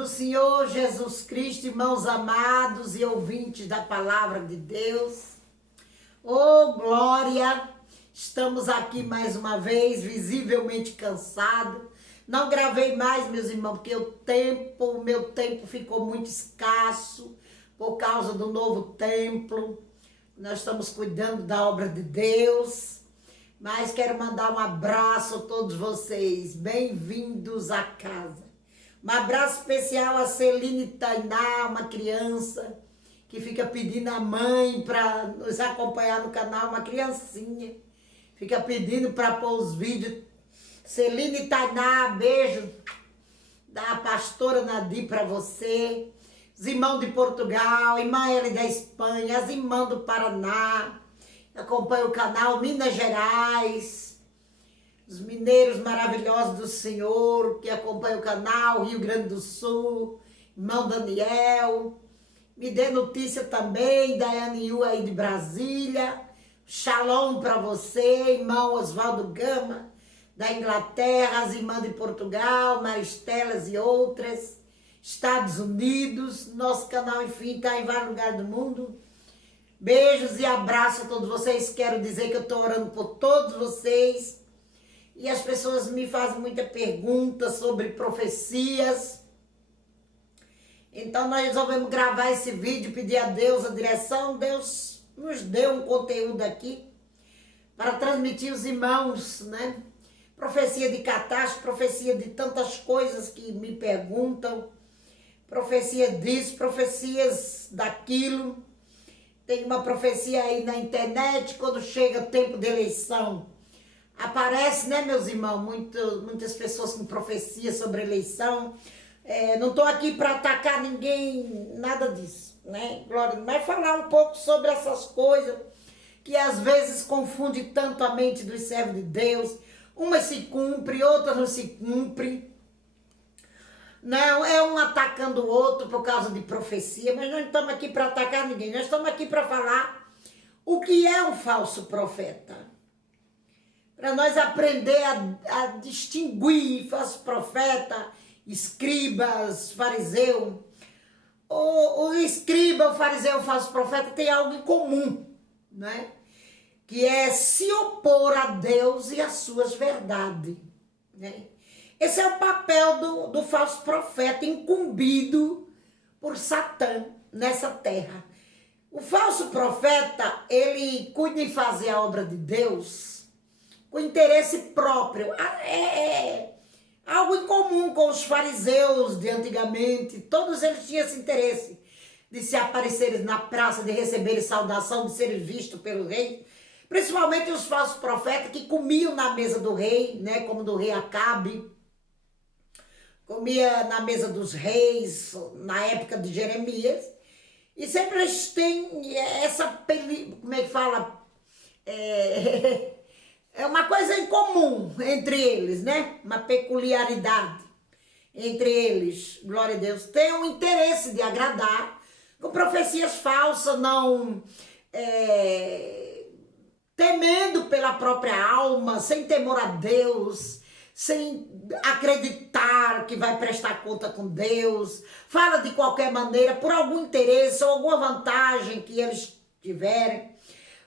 do Senhor Jesus Cristo, irmãos amados e ouvintes da palavra de Deus. Oh, glória! Estamos aqui mais uma vez, visivelmente cansado. Não gravei mais, meus irmãos, porque o meu tempo ficou muito escasso por causa do novo templo. Nós estamos cuidando da obra de Deus. Mas quero mandar um abraço a todos vocês. Bem-vindos à casa. Um abraço especial a Celine Tainá, uma criança que fica pedindo a mãe para nos acompanhar no canal, uma criancinha. Fica pedindo para pôr os vídeos. Celine Tainá, beijo da pastora Nadir para você. Os irmãos de Portugal, irmã Eli da Espanha, as irmãs do Paraná. Acompanha o canal Minas Gerais. Os mineiros maravilhosos do Senhor que acompanham o canal, Rio Grande do Sul, irmão Daniel. Me dê notícia também, Daiane Yu aí de Brasília. Shalom para você, irmão Oswaldo Gama, da Inglaterra, as irmãs de Portugal, Maristelas e outras. Estados Unidos, nosso canal, enfim, está em vários lugares do mundo. Beijos e abraços a todos vocês. Quero dizer que eu estou orando por todos vocês. E as pessoas me fazem muita pergunta sobre profecias. Então nós resolvemos gravar esse vídeo, pedir a Deus a direção. Deus nos deu um conteúdo aqui para transmitir os irmãos, né? Profecia de catástrofe, profecia de tantas coisas que me perguntam. Profecia disso, profecias daquilo. Tem uma profecia aí na internet, quando chega tempo de eleição. Aparece, né, meus irmãos, muitas pessoas com profecia sobre eleição. Não estou aqui para atacar ninguém, nada disso, né? Glória, mas falar um pouco sobre essas coisas que às vezes confunde tanto a mente dos servos de Deus. Umas se cumpre, outras não se cumpre. Não, é um atacando o outro por causa de profecia, mas nós não estamos aqui para atacar ninguém. Nós estamos aqui para falar o que é um falso profeta. Para nós aprender a distinguir falso profeta, escribas, fariseu. O escriba, o fariseu, o falso profeta tem algo em comum, né? Que é se opor a Deus e às suas verdades, né? Esse é o papel do falso profeta, incumbido por Satã nessa terra. O falso profeta, ele cuida de fazer a obra de Deus com interesse próprio. É algo em comum com os fariseus de antigamente. Todos eles tinham esse interesse de se aparecerem na praça, de receberem saudação, de serem vistos pelo rei. Principalmente os falsos profetas que comiam na mesa do rei, né, como do rei Acabe. Comia na mesa dos reis, na época de Jeremias. E sempre eles têm essa, como é que fala? É uma coisa em comum entre eles, né? Uma peculiaridade entre eles, glória a Deus. Tem um interesse de agradar, com profecias falsas, não temendo pela própria alma, sem temor a Deus, sem acreditar que vai prestar conta com Deus, fala de qualquer maneira, por algum interesse ou alguma vantagem que eles tiverem.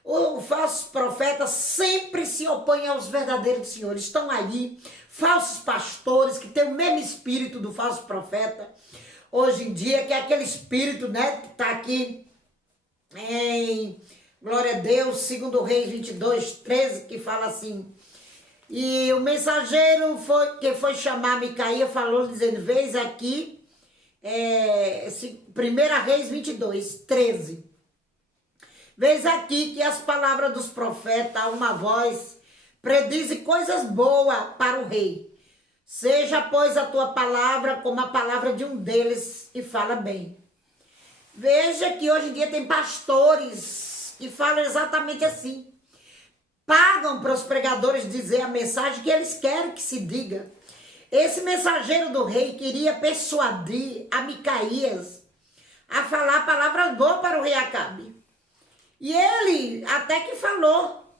O falso profeta sempre se opõe aos verdadeiros senhores. Estão aí falsos pastores que têm o mesmo espírito do falso profeta hoje em dia, que é aquele espírito, né, que está aqui em glória a Deus, segundo Reis 22:13, que fala assim: e o mensageiro que foi chamar Micaías falou, dizendo, vês aqui, 1 Reis 22:13. Vês aqui que as palavras dos profetas, a uma voz, predizem coisas boas para o rei. Seja, pois, a tua palavra como a palavra de um deles e fala bem. Veja que hoje em dia tem pastores que falam exatamente assim. Pagam para os pregadores dizer a mensagem que eles querem que se diga. Esse mensageiro do rei queria persuadir a Micaías a falar palavras boas para o rei Acabe. E ele até que falou,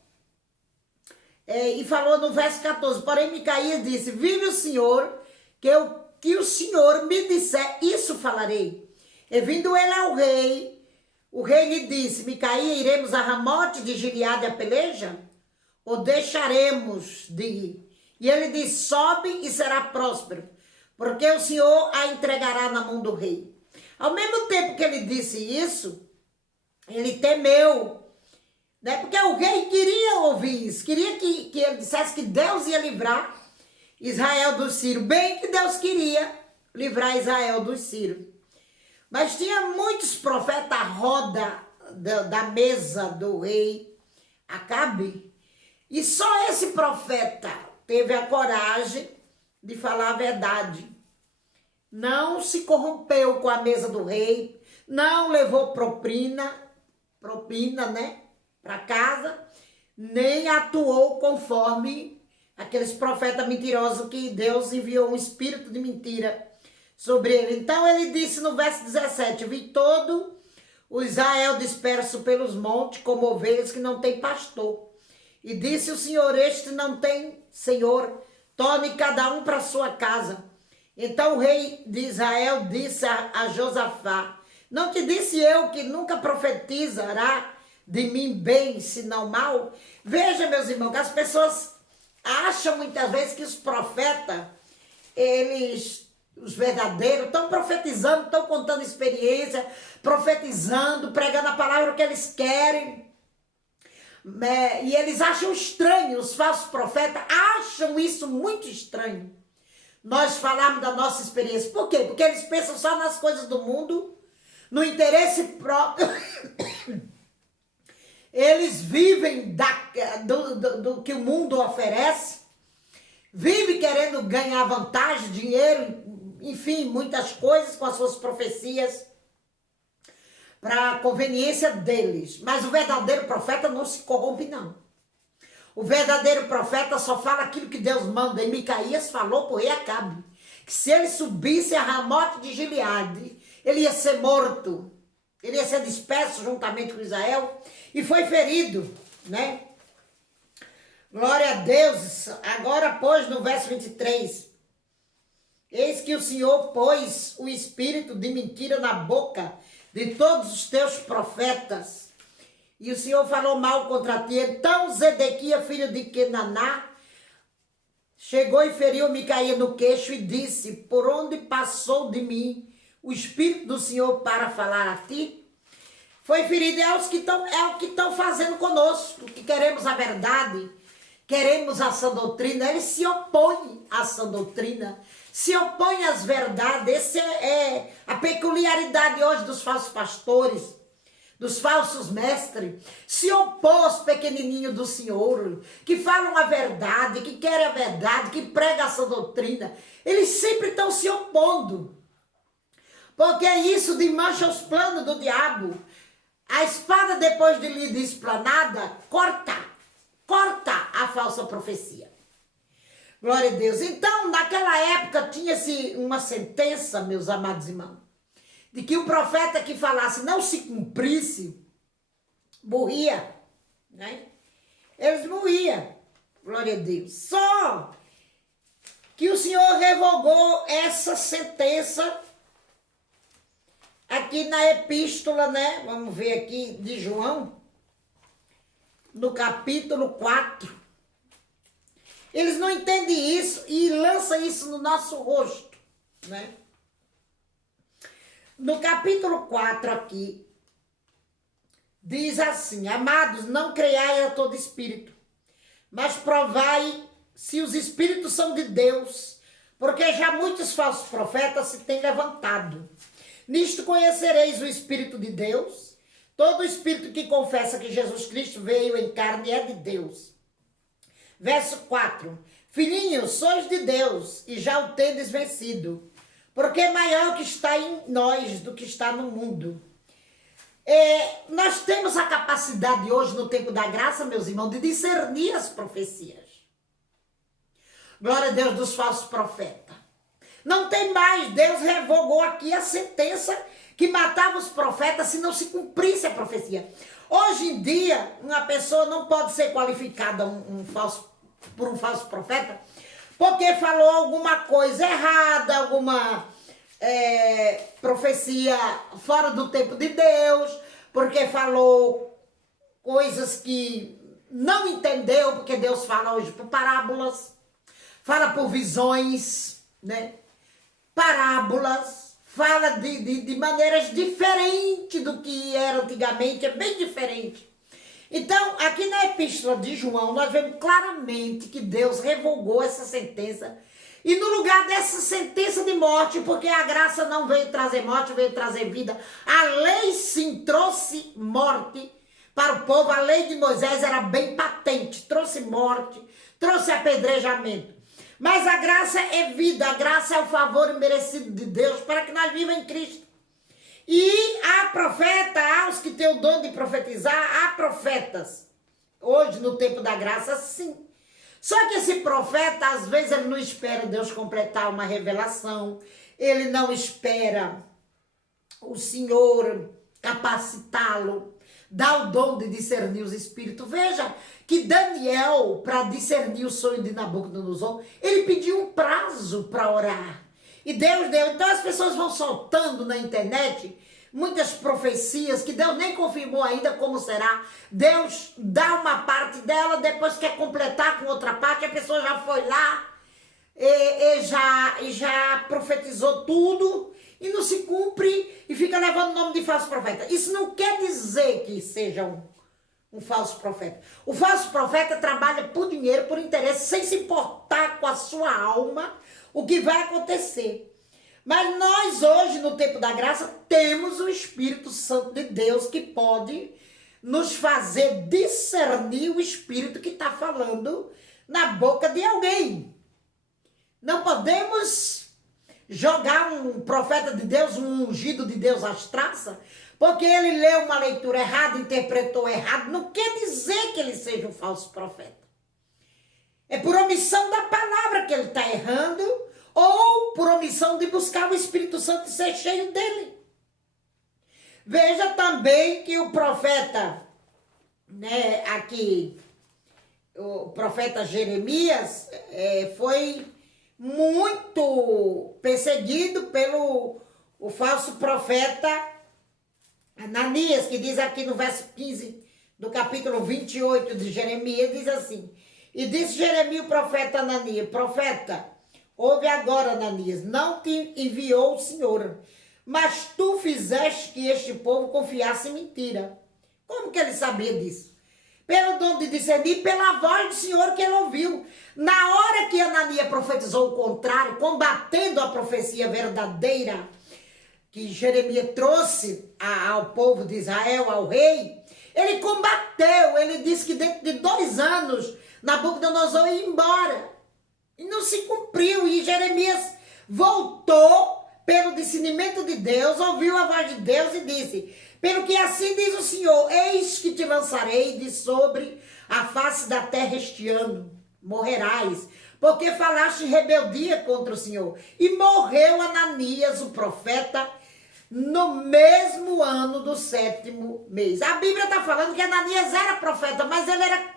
e falou no verso 14, porém Micaías disse, vive o Senhor, que eu que o Senhor me disser, isso falarei. E vindo ele ao rei, o rei lhe disse, Micaía, iremos a Ramote de Gileade a peleja? Ou deixaremos de ir? E ele disse, sobe e será próspero, porque o Senhor a entregará na mão do rei. Ao mesmo tempo que ele disse isso, ele temeu, né? Porque o rei queria ouvir isso, queria que ele dissesse que Deus ia livrar Israel dos sírios. Bem que Deus queria livrar Israel dos sírios. Mas tinha muitos profetas à roda da mesa do rei Acabe. E só esse profeta teve a coragem de falar a verdade. Não se corrompeu com a mesa do rei, não levou propina, né, para casa, nem atuou conforme aqueles profetas mentirosos que Deus enviou um espírito de mentira sobre ele. Então ele disse no verso 17, vi todo o Israel disperso pelos montes como ovelhas que não tem pastor. E disse o Senhor, este não tem Senhor, torne cada um para sua casa. Então o rei de Israel disse a Josafá, não te disse eu que nunca profetizará de mim bem, senão mal? Veja, meus irmãos, que as pessoas acham muitas vezes que os profetas, os verdadeiros, estão profetizando, estão contando experiência, profetizando, pregando a palavra que eles querem. E eles acham estranho, os falsos profetas acham isso muito estranho. Nós falamos da nossa experiência. Por quê? Porque eles pensam só nas coisas do mundo, no interesse próprio. Eles vivem do que o mundo oferece, vivem querendo ganhar vantagem, dinheiro, enfim, muitas coisas com as suas profecias, para a conveniência deles. Mas o verdadeiro profeta não se corrompe, não. O verdadeiro profeta só fala aquilo que Deus manda. E Micaías falou para o rei Acabe, que se ele subisse a Ramote de Gileade, ele ia ser morto. Ele ia ser disperso juntamente com Israel e foi ferido, né? Glória a Deus. Agora, pois, no verso 23, eis que o Senhor pôs o espírito de mentira na boca de todos os teus profetas, e o Senhor falou mal contra ti. Então Zedequias, filho de Kenaná, chegou e feriu Micaía no queixo e disse, por onde passou de mim o Espírito do Senhor para falar a ti? Foi ferido. É o que estão fazendo conosco, que queremos a verdade, queremos a sã doutrina. Eles se opõem à sã doutrina, se opõem às verdades. Essa é a peculiaridade hoje dos falsos pastores, dos falsos mestres. Se opõem aos pequenininhos do Senhor, que falam a verdade, que querem a verdade, que pregam a sã doutrina. Eles sempre estão se opondo, porque isso desmancha os planos do diabo. A espada, depois de lhe explanada, corta a falsa profecia. Glória a Deus. Então, naquela época, tinha-se uma sentença, meus amados irmãos, de que o profeta que falasse não se cumprisse, morria, né? Eles morriam. Glória a Deus. Só que o Senhor revogou essa sentença aqui na epístola, né? Vamos ver aqui de João, no capítulo 4. Eles não entendem isso e lançam isso no nosso rosto, né? No capítulo 4 aqui, diz assim, amados, não creiai a todo espírito, mas provai se os espíritos são de Deus, porque já muitos falsos profetas se têm levantado. Nisto conhecereis o Espírito de Deus. Todo espírito que confessa que Jesus Cristo veio em carne é de Deus. Verso 4. Filhinhos, sois de Deus e já o tendes vencido, porque é maior o que está em nós do que está no mundo. Nós temos a capacidade hoje, no tempo da graça, meus irmãos, de discernir as profecias. Glória a Deus dos falsos profetas. Não tem mais, Deus revogou aqui a sentença que matava os profetas se não se cumprisse a profecia. Hoje em dia, uma pessoa não pode ser qualificada por um falso profeta, porque falou alguma coisa errada, alguma profecia fora do tempo de Deus, porque falou coisas que não entendeu, porque Deus fala hoje por parábolas, fala por visões, né? Parábolas, fala de maneiras diferentes do que era antigamente, é bem diferente. Então, aqui na Epístola de João, nós vemos claramente que Deus revogou essa sentença. E no lugar dessa sentença de morte, porque a graça não veio trazer morte, veio trazer vida. A lei sim trouxe morte para o povo. A lei de Moisés era bem patente, trouxe morte, trouxe apedrejamento. Mas a graça é vida, a graça é o favor imerecido de Deus para que nós vivamos em Cristo. E há profeta, há os que têm o dom de profetizar, há profetas. Hoje, no tempo da graça, sim. Só que esse profeta, às vezes, ele não espera Deus completar uma revelação. Ele não espera o Senhor capacitá-lo, dar o dom de discernir os espíritos. Veja que Daniel, para discernir o sonho de Nabucodonosor, ele pediu um prazo para orar. E Deus deu. Então as pessoas vão soltando na internet muitas profecias que Deus nem confirmou ainda como será. Deus dá uma parte dela, depois quer completar com outra parte, a pessoa já foi lá e já profetizou tudo e não se cumpre e fica levando o nome de falso profeta. Isso não quer dizer que seja um falso profeta. O falso profeta trabalha por dinheiro, por interesse, sem se importar com a sua alma, o que vai acontecer. Mas nós hoje, no tempo da graça, temos o Espírito Santo de Deus que pode nos fazer discernir o Espírito que está falando na boca de alguém. Não podemos jogar um profeta de Deus, um ungido de Deus às traças, porque ele leu uma leitura errada, interpretou errado, não quer dizer que ele seja um falso profeta. É por omissão da palavra que ele está errando, ou por omissão de buscar o Espírito Santo e ser cheio dele. Veja também que o profeta, né, aqui, o profeta Jeremias, foi muito perseguido pelo o falso profeta Ananias, que diz aqui no verso 15 do capítulo 28 de Jeremias, diz assim: e disse Jeremias, o profeta Ananias, profeta, ouve agora, Ananias, não te enviou o Senhor, mas tu fizeste que este povo confiasse em mentira. Como que ele sabia disso? Pelo dom de discernir, pela voz do Senhor que ele ouviu. Na hora que Ananias profetizou o contrário, combatendo a profecia verdadeira que Jeremias trouxe ao povo de Israel, ao rei, ele combateu, ele disse que dentro de 2 anos, Nabucodonosor ia embora. E não se cumpriu, e Jeremias voltou pelo discernimento de Deus, ouviu a voz de Deus e disse: pelo que assim diz o Senhor, eis que te lançarei de sobre a face da terra este ano, morrerás, porque falaste rebeldia contra o Senhor. E morreu Ananias, o profeta, no mesmo ano do 7º mês. A Bíblia está falando que Ananias era profeta, mas ele era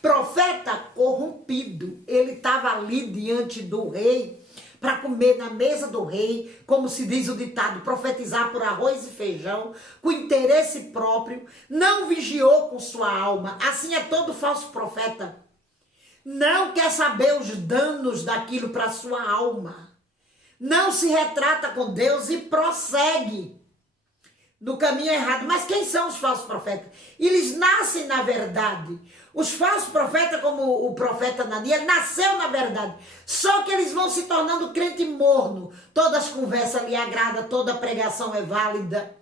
profeta corrompido. Ele estava ali diante do rei para comer na mesa do rei, como se diz o ditado, profetizar por arroz e feijão, com interesse próprio, não vigiou com sua alma. Assim é todo falso profeta. Não quer saber os danos daquilo para sua alma. Não se retrata com Deus e prossegue no caminho errado. Mas quem são os falsos profetas? Eles nascem na verdade. Os falsos profetas, como o profeta Ananias, ele nasceu na verdade. Só que eles vão se tornando crente morno. Todas as conversas lhe agradam, toda pregação é válida.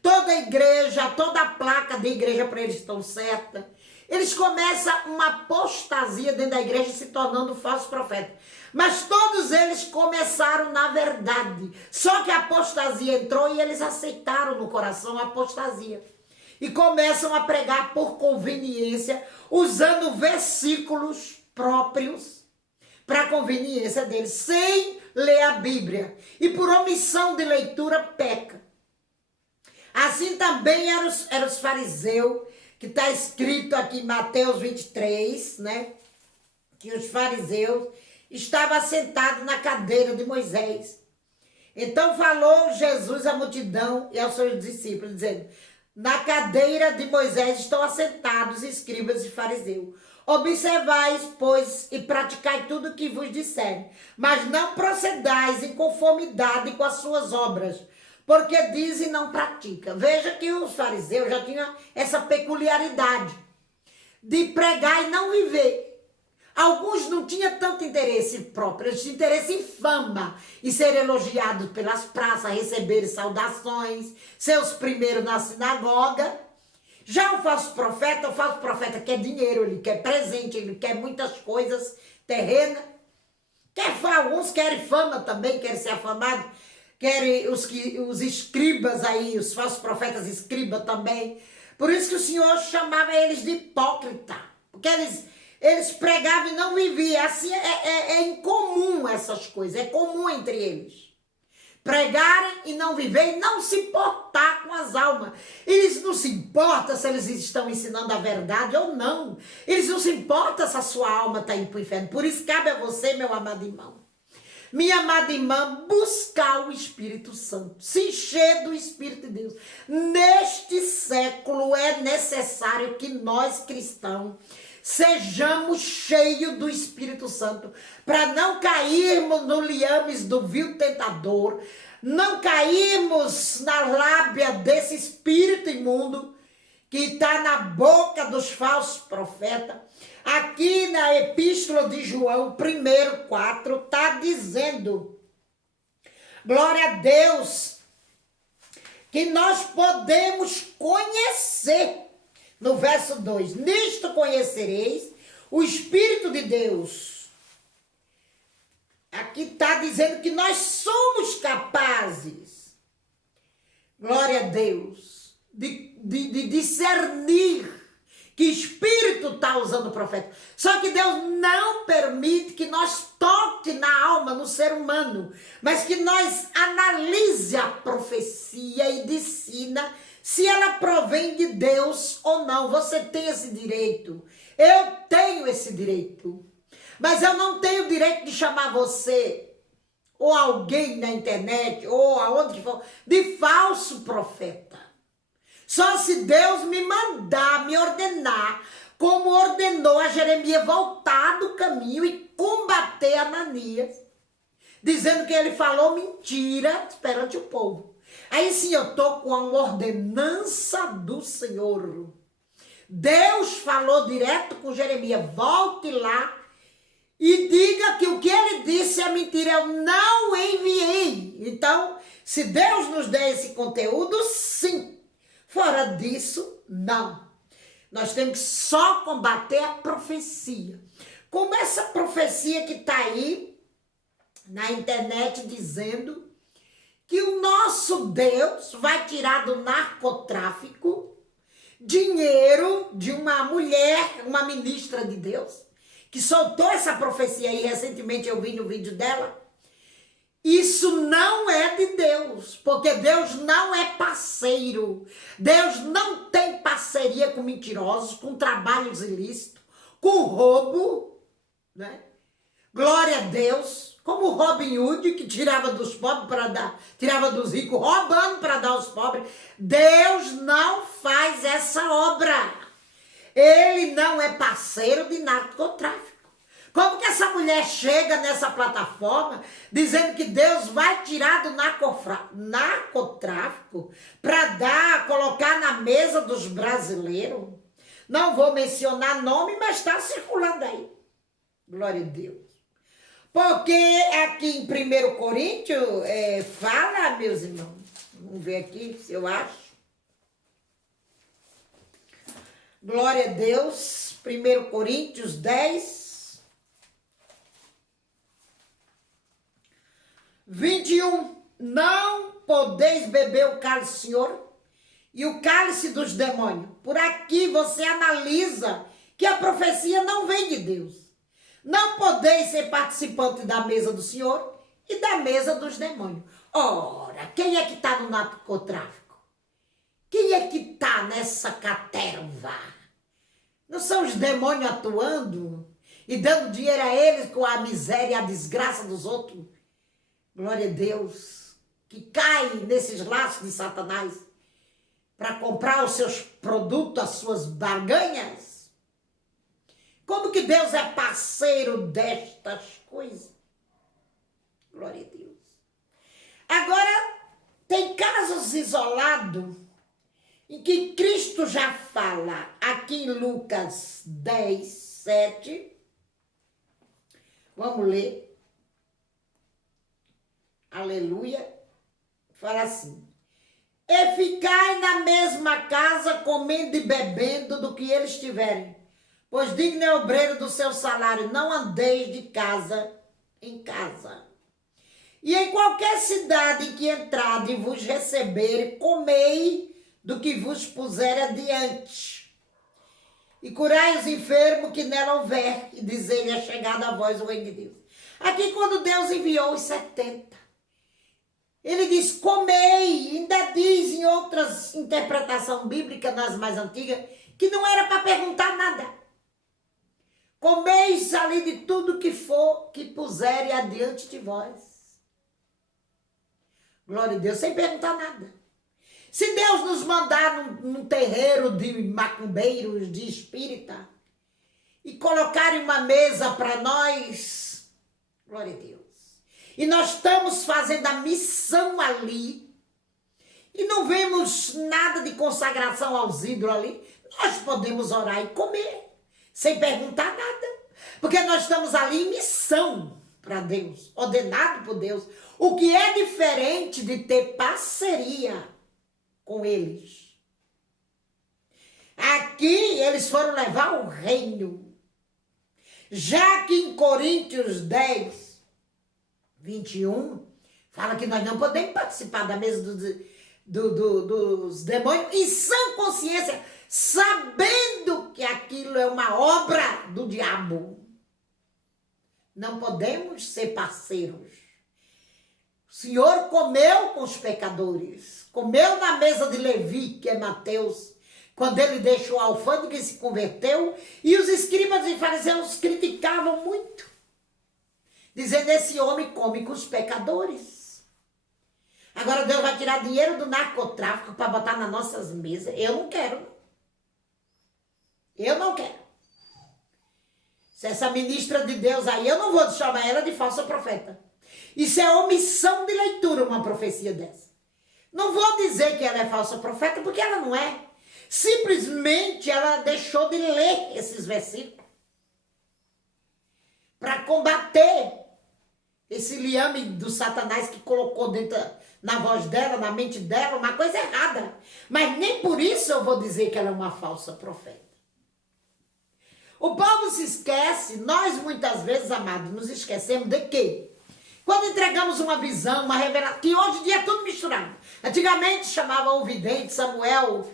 Toda igreja, toda placa de igreja para eles estão certa. Eles começam uma apostasia dentro da igreja se tornando falsos profetas. Mas todos eles começaram na verdade. Só que a apostasia entrou e eles aceitaram no coração a apostasia. E começam a pregar por conveniência, usando versículos próprios para conveniência deles, sem ler a Bíblia. E por omissão de leitura peca. Assim também eram os fariseus, que está escrito aqui em Mateus 23, né? Que os fariseus, estava sentado na cadeira de Moisés. Então falou Jesus à multidão e aos seus discípulos, dizendo: na cadeira de Moisés estão assentados escribas e fariseus. Observais, pois, e praticai tudo o que vos disserem, mas não procedais em conformidade com as suas obras, porque diz e não pratica. Veja que os fariseus já tinham essa peculiaridade de pregar e não viver. Alguns não tinham tanto interesse próprio, eles tinham interesse em fama, e ser elogiados pelas praças, receber saudações, ser os primeiros na sinagoga. Já o falso profeta quer dinheiro, ele quer presente, ele quer muitas coisas terrenas. Alguns querem fama também, querem ser afamados, querem os escribas aí, os falsos profetas escribas também. Por isso que o Senhor chamava eles de hipócrita, porque eles pregavam e não viviam. Assim é incomum essas coisas, é comum entre eles. Pregarem e não viver e não se importar com as almas. Eles não se importam se eles estão ensinando a verdade ou não. Eles não se importam se a sua alma está indo para o inferno. Por isso cabe a você, meu amado irmão, minha amada irmã, buscar o Espírito Santo, se encher do Espírito de Deus. Neste século é necessário que nós cristãos sejamos cheios do Espírito Santo, para não cairmos no liames do vil tentador, não cairmos na lábia desse espírito imundo que está na boca dos falsos profetas. Aqui na Epístola de João 1:4 está dizendo, glória a Deus, que nós podemos conhecer. No verso 2, nisto conhecereis o Espírito de Deus. Aqui está dizendo que nós somos capazes, glória a Deus, de discernir que espírito está usando o profeta. Só que Deus não permite que nós toque na alma, no ser humano, mas que nós analise a profecia e discina se ela provém de Deus ou não. Você tem esse direito. Eu tenho esse direito. Mas eu não tenho o direito de chamar você ou alguém na internet ou aonde que for de falso profeta. Só se Deus me mandar, me ordenar, como ordenou a Jeremias voltar do caminho e combater Ananias, dizendo que ele falou mentira perante o povo. Aí sim eu estou com a ordenança do Senhor. Deus falou direto com Jeremias, volte lá e diga que o que ele disse é mentira, eu não enviei. Então, se Deus nos der esse conteúdo, sim. Fora disso, não. Nós temos que só combater a profecia. Como essa profecia que está aí na internet dizendo que o nosso Deus vai tirar do narcotráfico dinheiro de uma mulher, uma ministra de Deus, que soltou essa profecia aí, recentemente eu vi no vídeo dela. Isso não é de Deus, porque Deus não é parceiro. Deus não tem parceria com mentirosos, com trabalhos ilícitos, com roubo, né? Glória a Deus. Como Robin Hood, que tirava dos pobres para dar, tirava dos ricos, roubando para dar aos pobres. Deus não faz essa obra. Ele não é parceiro de narcotráfico. Como que essa mulher chega nessa plataforma dizendo que Deus vai tirar do narcotráfico para colocar na mesa dos brasileiros? Não vou mencionar nome, mas está circulando aí. Glória a Deus. Porque aqui em 1 Coríntios, fala, meus irmãos, vamos ver aqui se eu acho. Glória a Deus, 1 Coríntios 10, 21. Não podeis beber o cálice do Senhor e o cálice dos demônios. Por aqui você analisa que a profecia não vem de Deus. Não podeis ser participante da mesa do Senhor e da mesa dos demônios. Ora, quem é que está no narcotráfico? Quem é que está nessa caterva? Não são os demônios atuando? e dando dinheiro a eles com a miséria e a desgraça dos outros. Glória a Deus, que cai nesses laços de Satanás para comprar os seus produtos, as suas barganhas. Como que Deus é parceiro destas coisas? Glória a Deus. Agora, tem casos isolados em que Cristo já fala, aqui em Lucas 10, 7. Vamos ler. Aleluia. Fala assim: e ficai na mesma casa, comendo e bebendo do que eles tiverem, pois digno é o obreiro do seu salário, não andeis de casa em casa. E em qualquer cidade em que entrade e vos receber, comei do que vos puser adiante. E curai os enfermos que nela houver, e dizei-lhe é chegado a vós o reino de Deus. Aqui quando Deus enviou os 70, ele diz comei, ainda diz em outras interpretações bíblicas, nas mais antigas, que não era para perguntar nada. Comeis ali de tudo que for que puserem adiante de vós. Glória a Deus, sem perguntar nada. Se Deus nos mandar num terreiro de macumbeiros, de espírita, e colocarem uma mesa para nós, glória a Deus, e nós estamos fazendo a missão ali, e não vemos nada de consagração aos ídolos ali, nós podemos orar e comer, sem perguntar nada, porque nós estamos ali em missão para Deus, ordenado por Deus, o que é diferente de ter parceria com eles. Aqui eles foram levar o reino. Já que em Coríntios 10, 21, fala que nós não podemos participar da mesa dos demônios em sã consciência, sabendo que aquilo é uma obra do diabo. Não podemos ser parceiros. O Senhor comeu com os pecadores, comeu na mesa de Levi, que é Mateus, quando ele deixou a alfândega e se converteu, e os escribas e fariseus criticavam muito, dizendo, esse homem come com os pecadores. Agora Deus vai tirar dinheiro do narcotráfico para botar nas nossas mesas. Eu não quero. Eu não quero. Se essa ministra de Deus aí, eu não vou chamar ela de falsa profeta. Isso é omissão de leitura, uma profecia dessa. Não vou dizer que ela é falsa profeta, porque ela não é. Simplesmente ela deixou de ler esses versículos para combater esse liame do Satanás que colocou dentro na voz dela, na mente dela, uma coisa errada. Mas nem por isso eu vou dizer que ela é uma falsa profeta. O povo se esquece, nós muitas vezes, amados, nos esquecemos de quê? Quando entregamos uma visão, uma revelação, que hoje em dia é tudo misturado. Antigamente chamavam o vidente, Samuel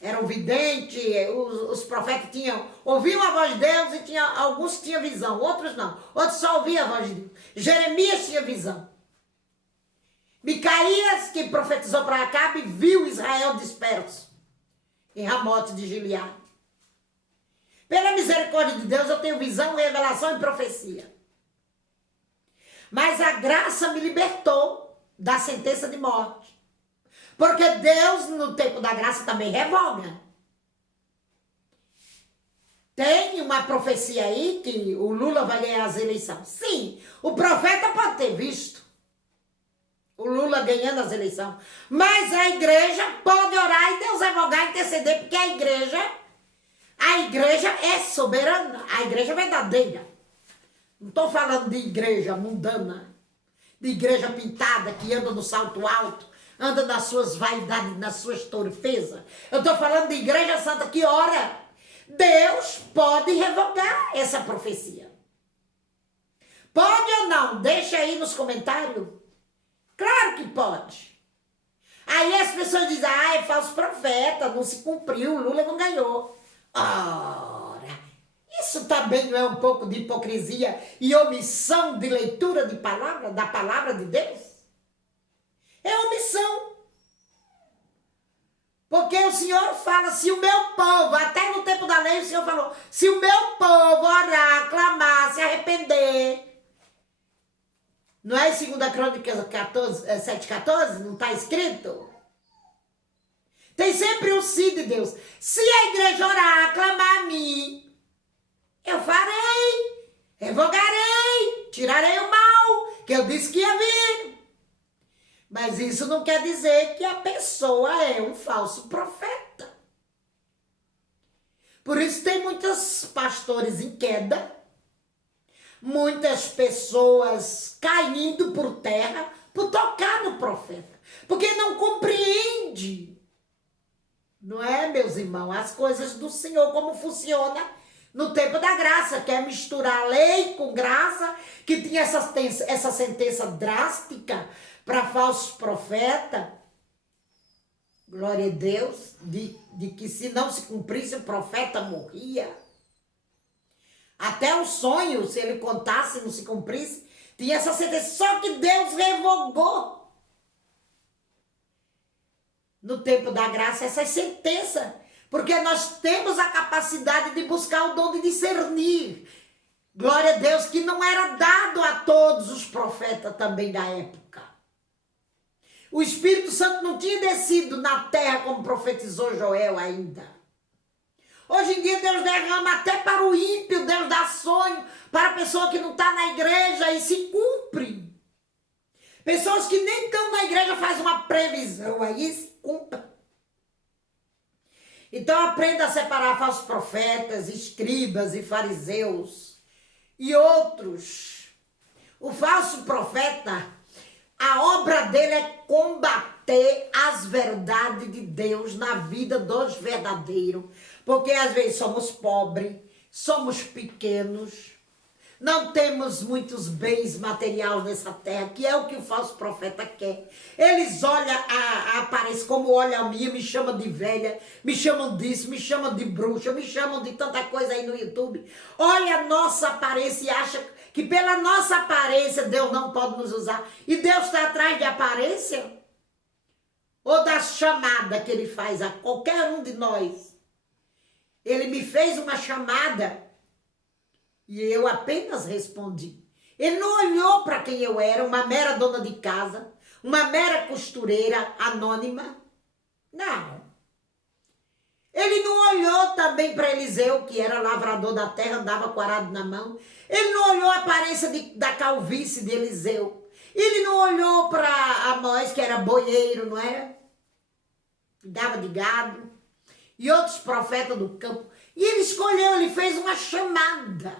era o vidente, os profetas ouviam a voz de Deus e alguns tinham visão, outros não. Outros só ouviam a voz de Deus. Jeremias tinha visão. Micaías, que profetizou para Acabe, viu Israel disperso em Ramote de Gileade. Pela misericórdia de Deus, eu tenho visão, revelação e profecia. Mas a graça me libertou da sentença de morte. Porque Deus, no tempo da graça, também revoga. Tem uma profecia aí que o Lula vai ganhar as eleições. Sim, o profeta pode ter visto o Lula ganhando as eleições. Mas a igreja pode orar e Deus revogar e interceder, porque a igreja é soberana, a igreja é verdadeira. Não estou falando de igreja mundana, de igreja pintada que anda no salto alto, anda nas suas vaidades, nas suas torpezas. Eu estou falando de igreja santa que ora. Deus pode revogar essa profecia. Pode ou não? Deixa aí nos comentários. Claro que pode. Aí as pessoas dizem, é falso profeta, não se cumpriu, o Lula não ganhou. Ora, isso também não é um pouco de hipocrisia e omissão de leitura de palavra, da palavra de Deus? É omissão. Porque o Senhor fala, se o meu povo, até no tempo da lei o Senhor falou, se o meu povo orar, clamar, se arrepender. Não é em 2 Crônicas 7,14? Não está escrito? Tem sempre o sim de Deus. Se a igreja orar, clamar a mim, eu farei, revogarei, tirarei o mal, que eu disse que ia vir. Mas isso não quer dizer que a pessoa é um falso profeta. Por isso tem muitos pastores em queda, muitas pessoas caindo por terra por tocar no profeta, porque não compreende, não é, meus irmãos, as coisas do Senhor, como funciona no tempo da graça, quer misturar lei com graça, que tinha essa sentença drástica para falsos profetas, glória a Deus, de que se não se cumprisse o profeta morria. Até o sonho, se ele contasse e não se cumprisse, tinha essa sentença, só que Deus revogou. No tempo da graça, essa sentença, porque nós temos a capacidade de buscar o dom de discernir. Glória a Deus, que não era dado a todos os profetas também da época. O Espírito Santo não tinha descido na terra como profetizou Joel ainda. Hoje em dia Deus derrama até para o ímpio, Deus dá sonho para a pessoa que não está na igreja e se cumpre. Pessoas que nem estão na igreja fazem uma previsão, aí se cumpre. Então aprenda a separar falsos profetas, escribas e fariseus e outros. O falso profeta, a obra dele é combater as verdades de Deus na vida dos verdadeiros. Porque às vezes somos pobres, somos pequenos, não temos muitos bens materiais nessa terra, que é o que o falso profeta quer. Eles olham a aparência, como olham a minha, me chamam de velha, me chamam disso, me chamam de bruxa, me chamam de tanta coisa aí no YouTube. Olha a nossa aparência e acha que pela nossa aparência Deus não pode nos usar. E Deus está atrás de aparência? Ou da chamada que Ele faz a qualquer um de nós? Ele me fez uma chamada e eu apenas respondi. Ele não olhou para quem eu era, uma mera dona de casa, uma mera costureira anônima. Não. Ele não olhou também para Eliseu, que era lavrador da terra, andava com arado na mão. Ele não olhou a aparência da calvície de Eliseu. Ele não olhou para Amós, que era boieiro, não era? Dava de gado. E outros profetas do campo. E ele escolheu, ele fez uma chamada.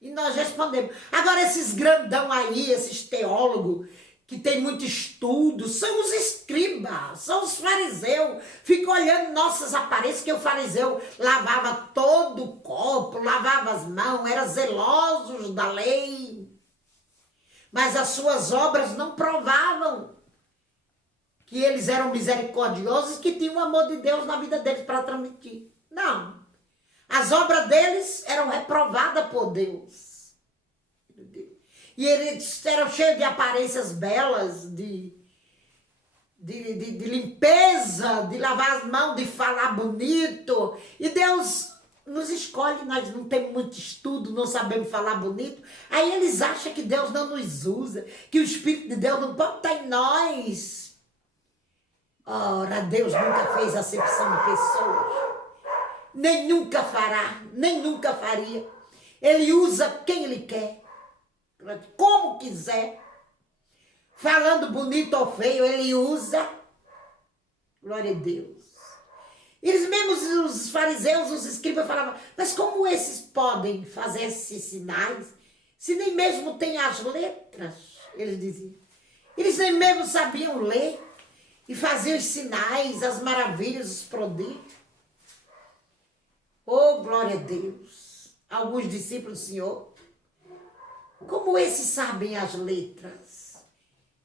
E nós respondemos. Agora esses grandão aí, esses teólogos, que tem muito estudo, são os escribas, são os fariseus. Ficam olhando nossas aparências, que o fariseu lavava todo o corpo, lavava as mãos, era zelosos da lei. Mas as suas obras não provavam que eles eram misericordiosos, que tinham o amor de Deus na vida deles para transmitir. Não. As obras deles eram reprovadas por Deus. E eles eram cheios de aparências belas, de limpeza, de lavar as mãos, de falar bonito. E Deus nos escolhe, nós não temos muito estudo, não sabemos falar bonito. Aí eles acham que Deus não nos usa, que o Espírito de Deus não pode estar em nós. Ora, Deus nunca fez acepção de pessoas. Nem nunca fará, nem nunca faria. Ele usa quem Ele quer, como quiser. Falando bonito ou feio, Ele usa. Glória a Deus. Eles mesmos, os fariseus, os escribas falavam, mas como esses podem fazer esses sinais, se nem mesmo tem as letras? Eles diziam. Eles nem mesmo sabiam ler. E fazer os sinais, as maravilhas, os prodígios. Oh, glória a Deus. Alguns discípulos do Senhor. Como esses sabem as letras?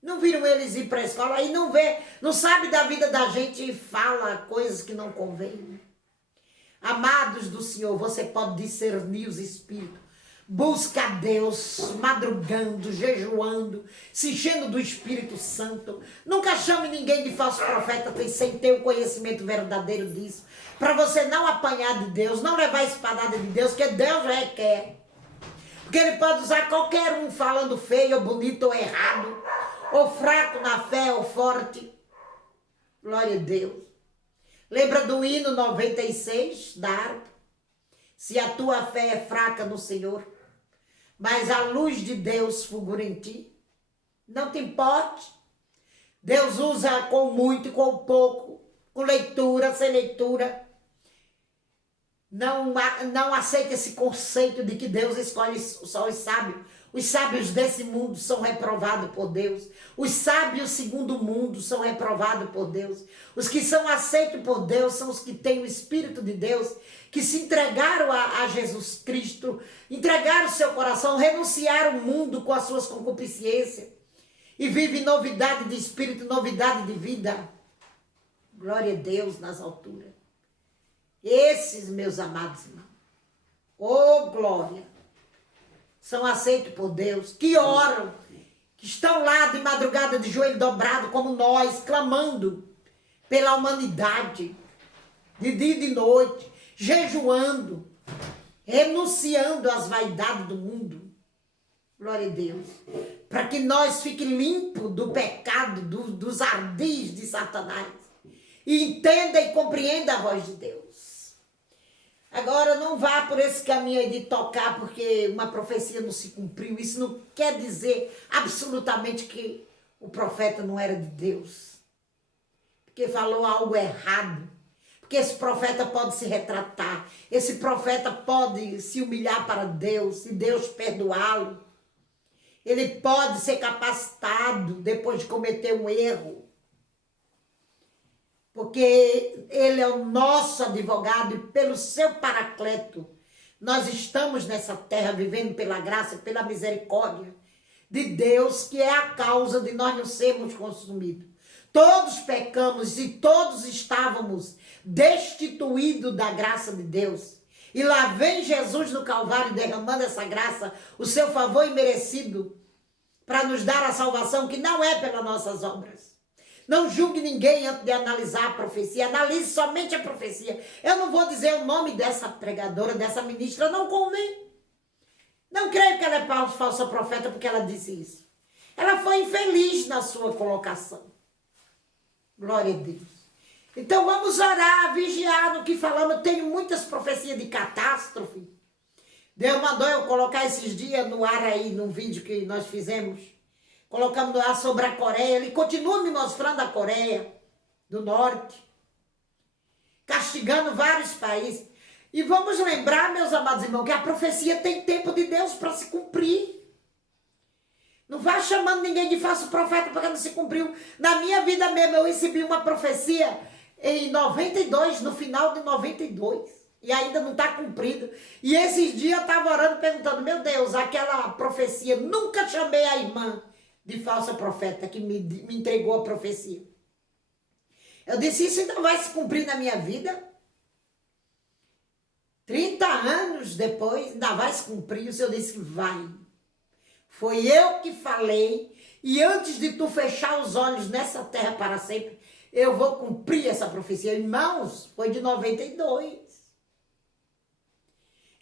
Não viram eles ir para a escola? Aí não sabe da vida da gente e fala coisas que não convêm. Amados do Senhor, você pode discernir os espíritos. Busca a Deus, madrugando, jejuando, se enchendo do Espírito Santo. Nunca chame ninguém de falso profeta sem ter o conhecimento verdadeiro disso. Para você não apanhar de Deus, não levar a espadada de Deus, que Deus requer. Porque Ele pode usar qualquer um falando feio, ou bonito, ou errado, ou fraco na fé, ou forte. Glória a Deus. Lembra do hino 96 da harpa? Se a tua fé é fraca no Senhor, mas a luz de Deus fulgura em ti, não te importe. Deus usa com muito e com pouco, com leitura, sem leitura. Não aceita esse conceito de que Deus escolhe só os sábios. Os sábios desse mundo são reprovados por Deus. Os sábios segundo o mundo são reprovados por Deus. Os que são aceitos por Deus são os que têm o Espírito de Deus, que se entregaram a Jesus Cristo, entregaram seu coração, renunciaram o mundo com as suas concupiscências e vivem novidade de espírito, novidade de vida. Glória a Deus nas alturas. Esses, meus amados irmãos, oh glória, são aceitos por Deus, que oram, que estão lá de madrugada de joelho dobrado, como nós, clamando pela humanidade, de dia e de noite, jejuando, renunciando às vaidades do mundo. Glória a Deus. Para que nós fiquemos limpos do pecado, dos ardis de Satanás. E entenda e compreenda a voz de Deus. Agora, não vá por esse caminho aí de tocar porque uma profecia não se cumpriu. Isso não quer dizer absolutamente que o profeta não era de Deus. Porque falou algo errado. Porque esse profeta pode se retratar. Esse profeta pode se humilhar para Deus e Deus perdoá-lo. Ele pode ser capacitado depois de cometer um erro. Porque Ele é o nosso advogado e pelo seu paracleto nós estamos nessa terra vivendo pela graça e pela misericórdia de Deus, que é a causa de nós não sermos consumidos. Todos pecamos e todos estávamos destituídos da graça de Deus. E lá vem Jesus no Calvário derramando essa graça, o seu favor imerecido, para nos dar a salvação que não é pelas nossas obras. Não julgue ninguém antes de analisar a profecia. Analise somente a profecia. Eu não vou dizer o nome dessa pregadora, dessa ministra, não convém. Não creio que ela é falsa profeta porque ela disse isso. Ela foi infeliz na sua colocação. Glória a Deus. Então vamos orar, vigiar no que falamos. Eu tenho muitas profecias de catástrofe. Deus mandou eu colocar esses dias no ar aí, num vídeo que nós fizemos. Colocamos lá sobre a Coreia. Ele continua me mostrando a Coreia do Norte, castigando vários países. E vamos lembrar, meus amados irmãos, que a profecia tem tempo de Deus para se cumprir. Não vá chamando ninguém de falso profeta porque não se cumpriu. Na minha vida mesmo, eu recebi uma profecia em 92, no final de 92. E ainda não está cumprido. E esses dias eu estava orando, perguntando, meu Deus, aquela profecia, nunca chamei a irmã de falsa profeta que me entregou a profecia. Eu disse, isso ainda vai se cumprir na minha vida? 30 anos depois, ainda vai se cumprir? O Senhor disse que vai. Foi eu que falei, e antes de tu fechar os olhos nessa terra para sempre, eu vou cumprir essa profecia. Irmãos, foi de 92.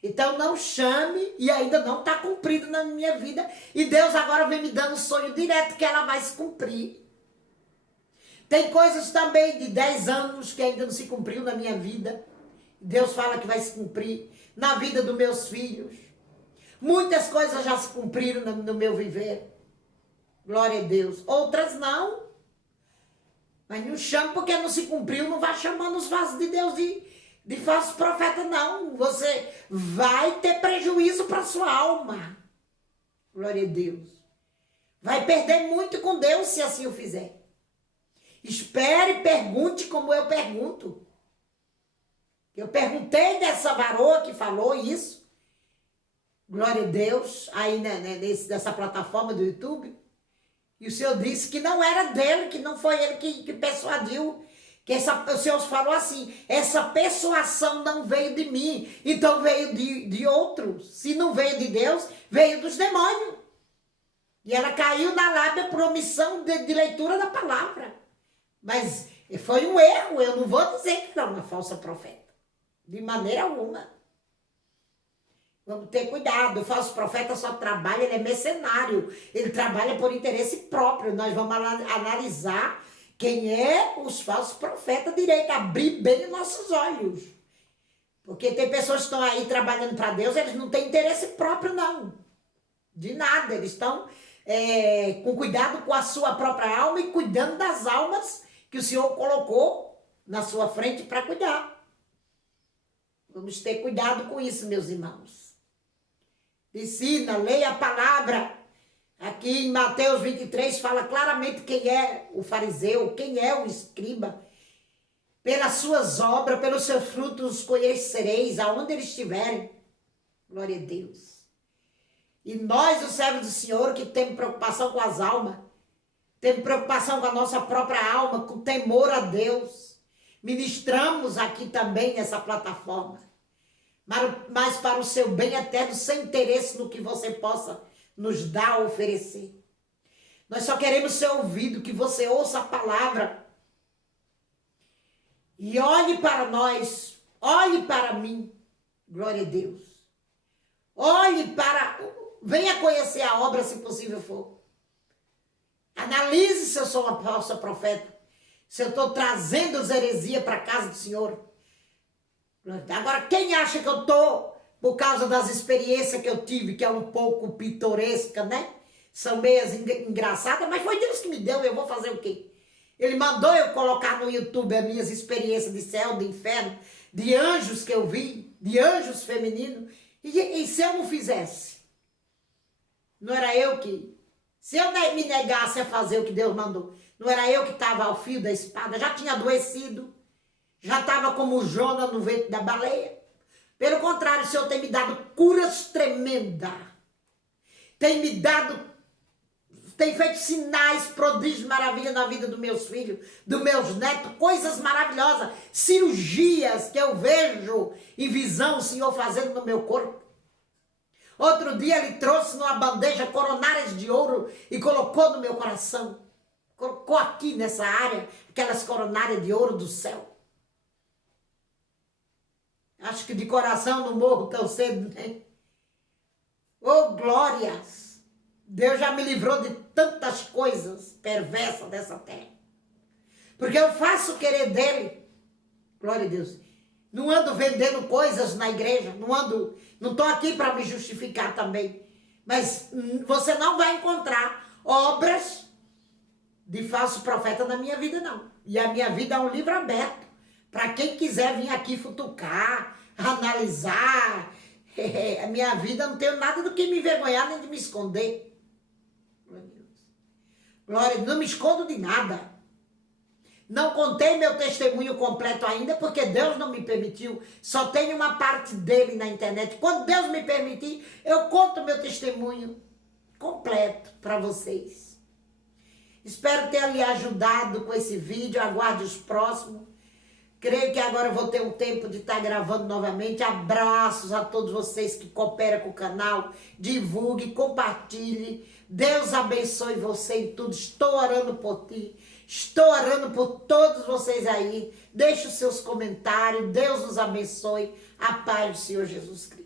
Então não chame e ainda não está cumprido na minha vida. E Deus agora vem me dando sonho direto que ela vai se cumprir. Tem coisas também de 10 anos que ainda não se cumpriu na minha vida. Deus fala que vai se cumprir na vida dos meus filhos. Muitas coisas já se cumpriram no meu viver. Glória a Deus. Outras não. Mas não chame porque não se cumpriu. Não vá chamando os vasos de Deus de falso profeta, não. Você vai ter prejuízo para sua alma. Glória a Deus. Vai perder muito com Deus se assim o fizer. Espere e pergunte como eu pergunto. Eu perguntei dessa varoa que falou isso. Glória a Deus. Aí dessa plataforma do YouTube. E o Senhor disse que não era dele, que não foi ele que persuadiu, Que o Senhor falou assim, essa persuasão não veio de mim, então veio de outros. Se não veio de Deus, veio dos demônios. E ela caiu na lábia por omissão de leitura da palavra. Mas foi um erro, eu não vou dizer que não é uma falsa profeta. De maneira alguma. Vamos ter cuidado, o falso profeta só trabalha, ele é mercenário. Ele trabalha por interesse próprio. Nós vamos analisar quem é os falsos profetas direito, abrir bem os nossos olhos. Porque tem pessoas que estão aí trabalhando para Deus, eles não têm interesse próprio, não. De nada, eles estão com cuidado com a sua própria alma e cuidando das almas que o Senhor colocou na sua frente para cuidar. Vamos ter cuidado com isso, meus irmãos. Ensina, leia a palavra. Aqui em Mateus 23 fala claramente quem é o fariseu, quem é o escriba. Pelas suas obras, pelos seus frutos os conhecereis, aonde eles estiverem. Glória a Deus. E nós, os servos do Senhor, que temos preocupação com as almas, temos preocupação com a nossa própria alma, com temor a Deus, ministramos aqui também nessa plataforma. Mas para o seu bem eterno, sem interesse no que você possa nos dar, oferecer. Nós só queremos ser ouvido, que você ouça a palavra. E olhe para nós, olhe para mim. Glória a Deus. Olhe para... Venha conhecer a obra, se possível for. Analise se eu sou uma falsa profeta. Se eu estou trazendo as heresias para a casa do Senhor. Agora, quem acha que eu estou, por causa das experiências que eu tive, que é um pouco pitoresca, né? São meias engraçadas, mas foi Deus que me deu, eu vou fazer o quê? Ele mandou eu colocar no YouTube as minhas experiências de céu, de inferno, de anjos que eu vi, de anjos femininos. E se eu não fizesse? Não era eu que... Se eu me negasse a fazer o que Deus mandou, não era eu que estava ao fio da espada, já tinha adoecido, já estava como Jonas no ventre da baleia. Pelo contrário, o Senhor tem me dado curas tremendas. Tem me dado... Tem feito sinais, prodígios, maravilhas na vida dos meus filhos, dos meus netos, coisas maravilhosas, cirurgias que eu vejo em visão o Senhor fazendo no meu corpo. Outro dia ele trouxe numa bandeja coronárias de ouro e colocou no meu coração. Colocou aqui nessa área, aquelas coronárias de ouro do céu. Acho que de coração não morro tão cedo, né? Oh, glórias! Deus já me livrou de tantas coisas perversas dessa terra. Porque eu faço o querer dele. Glória a Deus. Não ando vendendo coisas na igreja. Não estou aqui para me justificar também. Mas você não vai encontrar obras de falso profeta na minha vida, não. E a minha vida é um livro aberto. Para quem quiser vir aqui futucar, analisar. A minha vida não tenho nada do que me envergonhar nem de me esconder. Glória a Deus. Glória, não me escondo de nada. Não contei meu testemunho completo ainda, porque Deus não me permitiu. Só tenho uma parte dele na internet. Quando Deus me permitir, eu conto meu testemunho completo para vocês. Espero ter lhe ajudado com esse vídeo. Aguarde os próximos. Creio que agora eu vou ter um tempo de estar gravando novamente. Abraços a todos vocês que cooperam com o canal. Divulgue, compartilhe. Deus abençoe você em tudo. Estou orando por ti. Estou orando por todos vocês aí. Deixe os seus comentários. Deus os abençoe. A paz do Senhor Jesus Cristo.